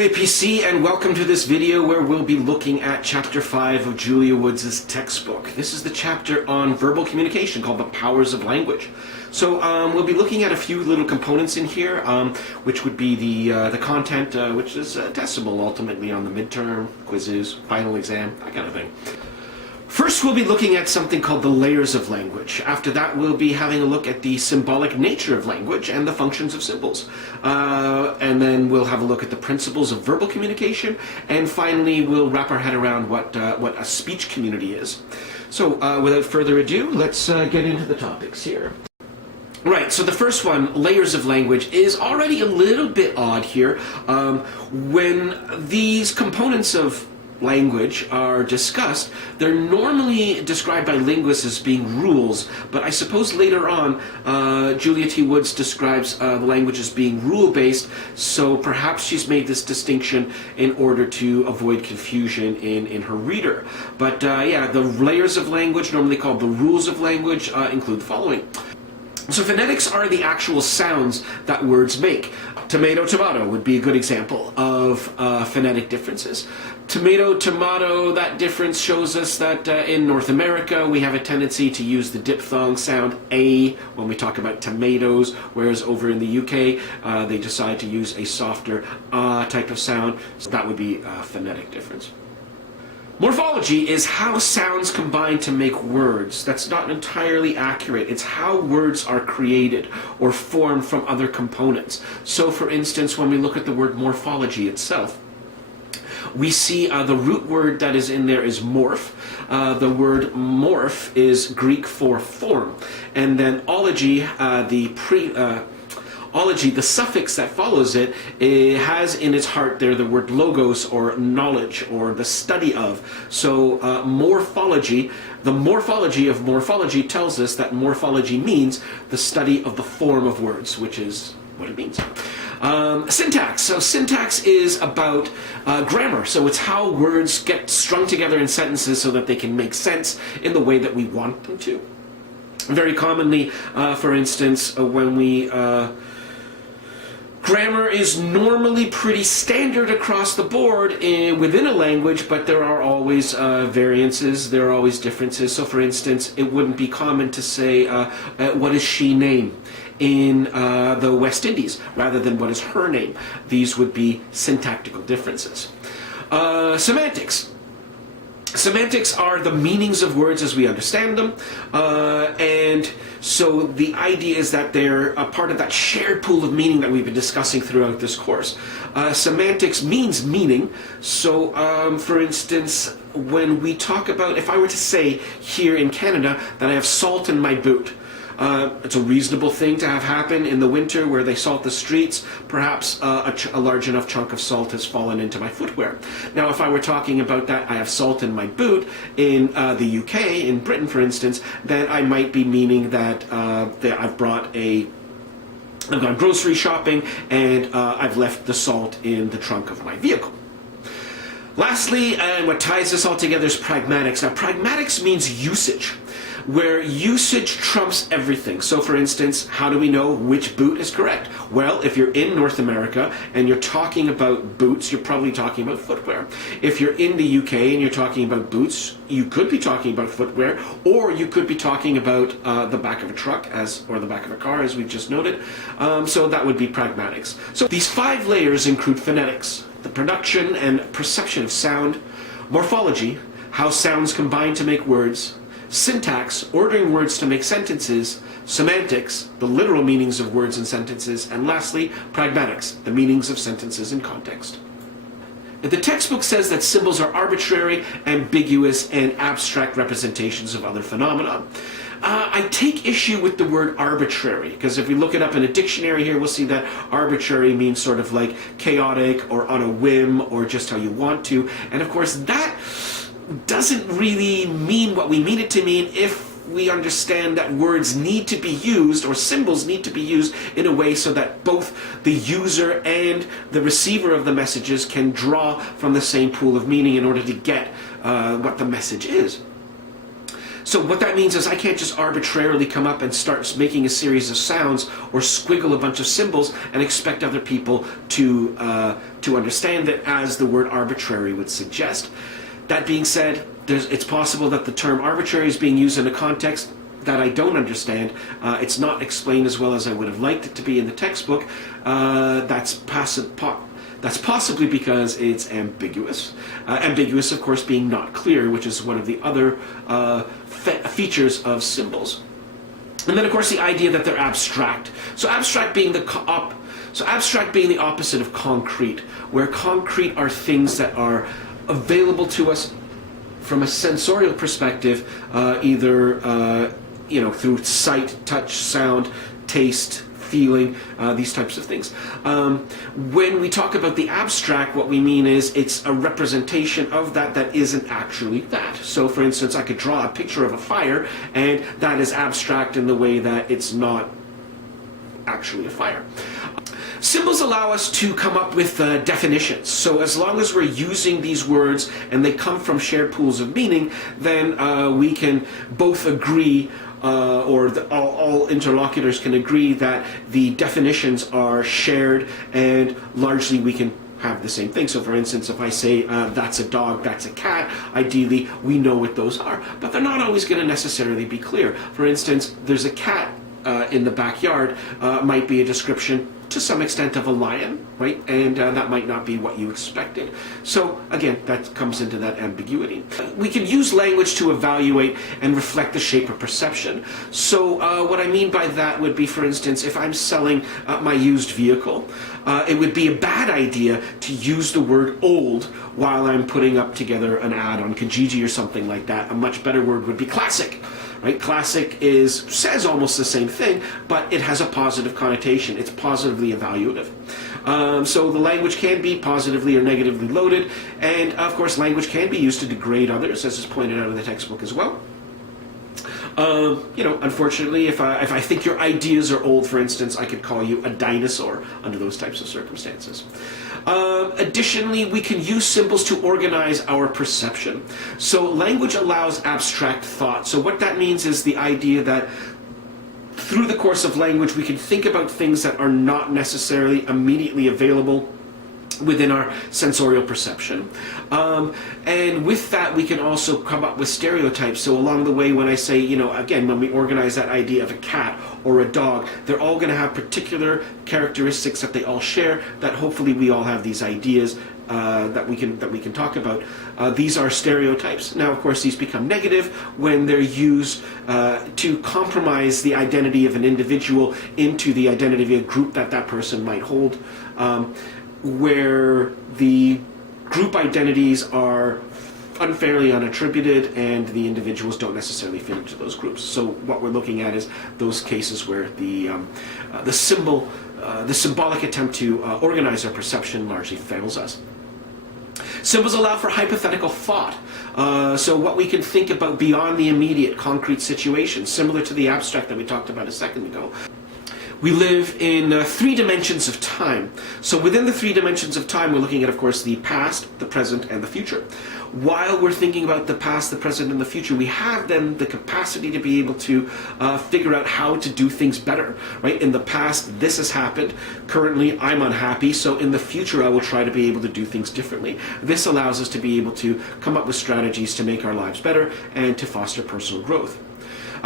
APC, and welcome to this video where we'll be looking at Chapter 5 of Julia Woods' textbook. This is the chapter on verbal communication called The Powers of Language. So we'll be looking at a few little components in here, which would be the content, which is testable ultimately on the midterm, quizzes, final exam, that kind of thing. First, we'll be looking at something called the layers of language. After that, we'll be having a look at the symbolic nature of language and the functions of symbols. And then we'll have a look at the principles of verbal communication. And finally, we'll wrap our head around what a speech community is. So without further ado, let's get into the topics here. Right, so the first one, layers of language, is already a little bit odd here. When these components of language are discussed, they're normally described by linguists as being rules, but I suppose later on Julia T. Woods describes the language as being rule-based, so perhaps she's made this distinction in order to avoid confusion in her reader. But yeah, the layers of language, normally called the rules of language, include the following. So phonetics are the actual sounds that words make. Tomato, tomato would be a good example of phonetic differences. Tomato, tomato, that difference shows us that in North America we have a tendency to use the diphthong sound A when we talk about tomatoes, whereas over in the UK they decide to use a softer type of sound. So that would be a phonetic difference. Morphology is how sounds combine to make words. That's not entirely accurate. It's how words are created or formed from other components. So for instance, when we look at the word morphology itself, we see the root word that is in there is morph. The word morph is Greek for form. And then ology, ology, the suffix that follows it, has in its heart there the word logos, or knowledge, or the study of. So morphology, the morphology of morphology tells us that morphology means the study of the form of words, which is what it means. Syntax. So syntax is about grammar. So it's how words get strung together in sentences so that they can make sense in the way that we want them to. Very commonly, for instance, when we grammar is normally pretty standard across the board within a language, but there are always variances, there are always differences. So for instance, it wouldn't be common to say, what is she name in the West Indies, rather than what is her name. These would be syntactical differences. Semantics. Semantics are the meanings of words as we understand them, and so the idea is that they're a part of that shared pool of meaning that we've been discussing throughout this course. Semantics means meaning, so for instance, when we talk about, if I were to say here in Canada that I have salt in my boot, it's a reasonable thing to have happen in the winter where they salt the streets. Perhaps a large enough chunk of salt has fallen into my footwear. Now, if I were talking about that I have salt in my boot in the UK, in Britain for instance, then I might be meaning that, I've gone grocery shopping and I've left the salt in the trunk of my vehicle. Lastly, and what ties this all together is pragmatics. Now, pragmatics means usage, where usage trumps everything. So for instance, how do we know which boot is correct? Well, if you're in North America and you're talking about boots, you're probably talking about footwear. If you're in the UK and you're talking about boots, you could be talking about footwear, or you could be talking about the back of a truck, or the back of a car, as we've just noted. So that would be pragmatics. So these 5 layers include phonetics, the production and perception of sound; morphology, how sounds combine to make words; syntax, ordering words to make sentences; semantics, the literal meanings of words and sentences; and lastly, pragmatics, the meanings of sentences in context. The textbook says that symbols are arbitrary, ambiguous, and abstract representations of other phenomena. I take issue with the word arbitrary, because if we look it up in a dictionary here, we'll see that arbitrary means sort of like chaotic, or on a whim, or just how you want to. And of course, that doesn't really mean what we mean it to mean if we understand that words need to be used, or symbols need to be used in a way so that both the user and the receiver of the messages can draw from the same pool of meaning in order to get what the message is. So what that means is I can't just arbitrarily come up and start making a series of sounds or squiggle a bunch of symbols and expect other people to understand it as the word arbitrary would suggest. That being said, it's possible that the term arbitrary is being used in a context that I don't understand. It's not explained as well as I would have liked it to be in the textbook. That's possibly because it's ambiguous. Ambiguous, of course, being not clear, which is one of the other features of symbols. And then, of course, the idea that they're abstract. So abstract being the opposite of concrete, where concrete are things that are available to us from a sensorial perspective, either through sight, touch, sound, taste, feeling, these types of things. When we talk about the abstract, what we mean is it's a representation of that isn't actually that. So, for instance, I could draw a picture of a fire, and that is abstract in the way that it's not actually a fire. Symbols allow us to come up with definitions. So as long as we're using these words and they come from shared pools of meaning, then we can both agree, all interlocutors can agree that the definitions are shared, and largely we can have the same thing. So for instance, if I say that's a dog, that's a cat, ideally we know what those are, but they're not always going to necessarily be clear. For instance, there's a cat in the backyard, might be a description to some extent of a lion, right? And that might not be what you expected. So again, that comes into that ambiguity. We can use language to evaluate and reflect the shape of perception. So what I mean by that would be, for instance, if I'm selling my used vehicle, it would be a bad idea to use the word old while I'm putting up together an ad on Kijiji or something like that. A much better word would be classic. Right? Classic says almost the same thing, but it has a positive connotation. It's positively evaluative. So the language can be positively or negatively loaded, and of course language can be used to degrade others, as is pointed out in the textbook as well. Unfortunately, if I think your ideas are old, for instance, I could call you a dinosaur under those types of circumstances. Additionally, we can use symbols to organize our perception. So language allows abstract thought. So what that means is the idea that through the course of language, we can think about things that are not necessarily immediately available within our sensorial perception. And with that, we can also come up with stereotypes. So along the way, when I say, again, when we organize that idea of a cat or a dog, they're all going to have particular characteristics that they all share, that hopefully we all have these ideas that we can talk about. These are stereotypes. Now, of course, these become negative when they're used to compromise the identity of an individual into the identity of a group that person might hold, where the group identities are unfairly unattributed and the individuals don't necessarily fit into those groups. So what we're looking at is those cases where the symbolic attempt to organize our perception largely fails us. Symbols allow for hypothetical thought. So what we can think about beyond the immediate concrete situation, similar to the abstract that we talked about a second ago. We live in 3 dimensions of time. So within the 3 dimensions of time, we're looking at, of course, the past, the present, and the future. While we're thinking about the past, the present, and the future, we have then the capacity to be able to figure out how to do things better, right? In the past, this has happened. Currently, I'm unhappy, so in the future, I will try to be able to do things differently. This allows us to be able to come up with strategies to make our lives better and to foster personal growth.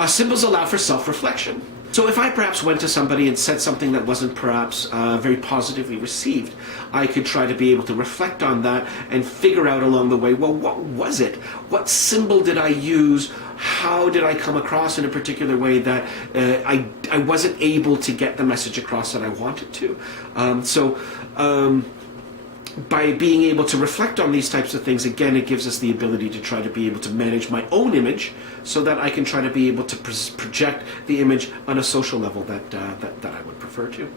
Symbols allow for self-reflection. So if I perhaps went to somebody and said something that wasn't perhaps very positively received, I could try to be able to reflect on that and figure out along the way, well, what was it? What symbol did I use? How did I come across in a particular way that I wasn't able to get the message across that I wanted to? By being able to reflect on these types of things, again, it gives us the ability to try to be able to manage my own image so that I can try to be able to project the image on a social level that I would prefer to.